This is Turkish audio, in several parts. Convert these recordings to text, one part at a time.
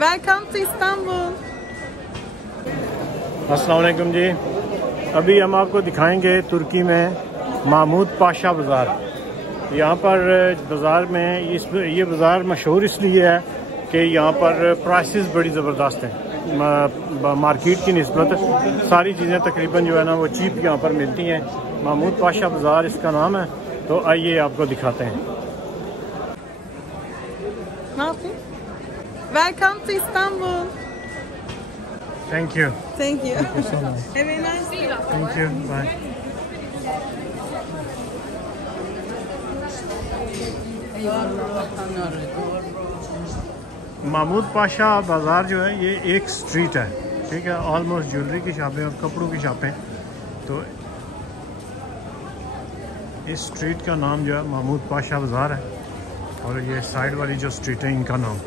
Welcome to Istanbul. अस्सलाम वालेकुम जी। अभी हम आपको दिखाएंगे तुर्की में महमूद पाशा बाज़ार। यहाँ पर बाज़ार में ये बाज़ार मशहूर इसलिए है कि यहाँ पर प्राइसेस बड़ी ज़बरदस्त हैं। मार्केट की निस्बत सारी चीज़ें तकरीबन जो है ना वो चीप यहाँ पर मिलती हैं। महमूद पाशा बाज़ार इसका नाम है। तो आइए आपको दिखाते हैं। Welcome to Istanbul. Thank you. Thank you. Thank you so much. Have a nice day. Thank you. Bye. Mahmood Pasha बाज़ार जो है ये एक स्ट्रीट है, ठीक है। ऑलमोस्ट ज्वेलरी की शॉपें और कपड़ों की शॉपें। तो इस स्ट्रीट का नाम जो है महमूद पाशा बाज़ार है। और ये साइड वाली जो स्ट्रीट है इनका नाम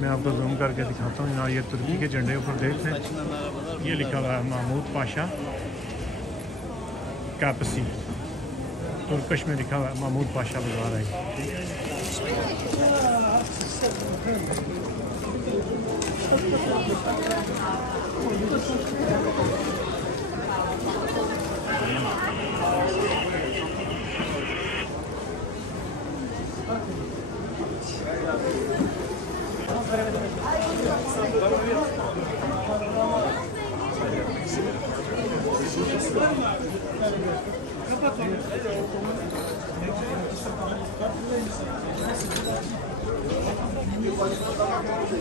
मैं आपको जूम करके दिखाता हूँ। ये तुर्की के झंडे ऊपर देखते हैं, ये लिखा हुआ है महमूद पाशा कैपसी। तुर्कश में लिखा हुआ है महमूद पाशा बाज़ार है।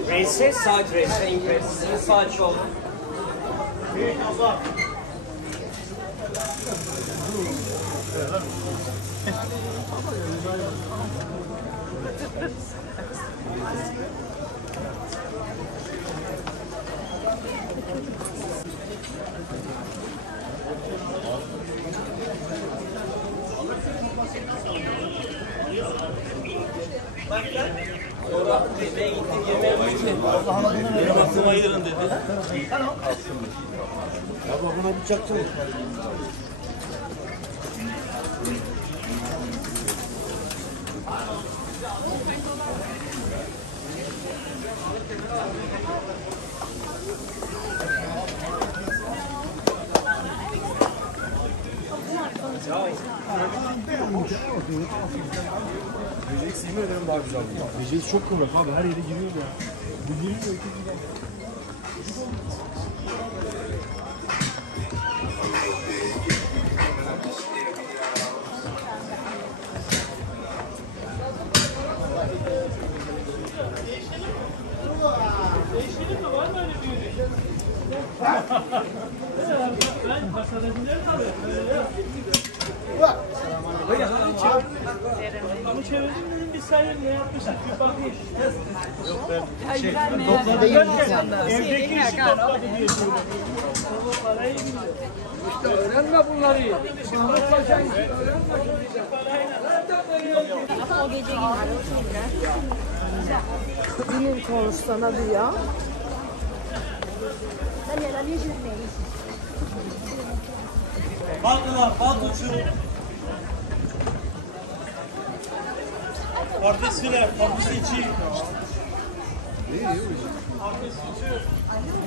Reise, sağ reise, impress, sağ çol. Ayırın dedi. Abi buna bıçak çek. Diyeceksin, yemin ederim daha güzel bu. Diyeceksin çok kıvrak abi, her yere giriyor ya. Bu giriyor, Değişelim mi? Var mı öyle bir ürün? Ben pasadabilirim tabii. Bunu çevirdim dedim bir sayın ne yapmışsın? Bir bakayım. Yok ben evdeki işi topladı diye söyledim. Parayı bilmiyorum. İşte öğrenme bunları. Mahmut Paşa'nın işi öğrenme. Ama o gece Dinin konuşsana bir ya. Bakın bal uçurum. Kardeşler, kardeş içi.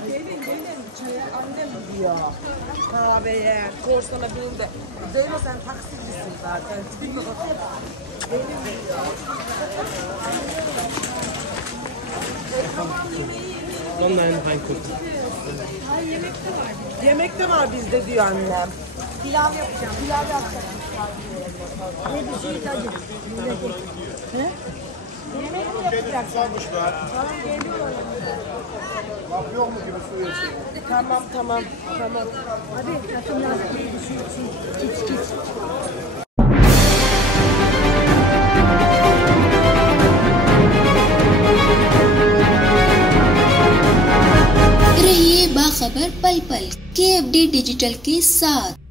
Gelin çaya annem diyor. Kahveye, korsana bininde. Değil mi sen taksicisin zaten. Gelin diyor. Onların haykır. Ay yemekte var. Yemekte var bizde diyor annem. pilav yapacağım. Pilav yapacağım. Ne bir şey tadı. He? Yemek mi yapacaksın? Tamam geliyorum. Yok mu gibi su yesin? Tamam. Hadi takımlar. İç. रहिए बाखबर पल पल KFD digital के साथ।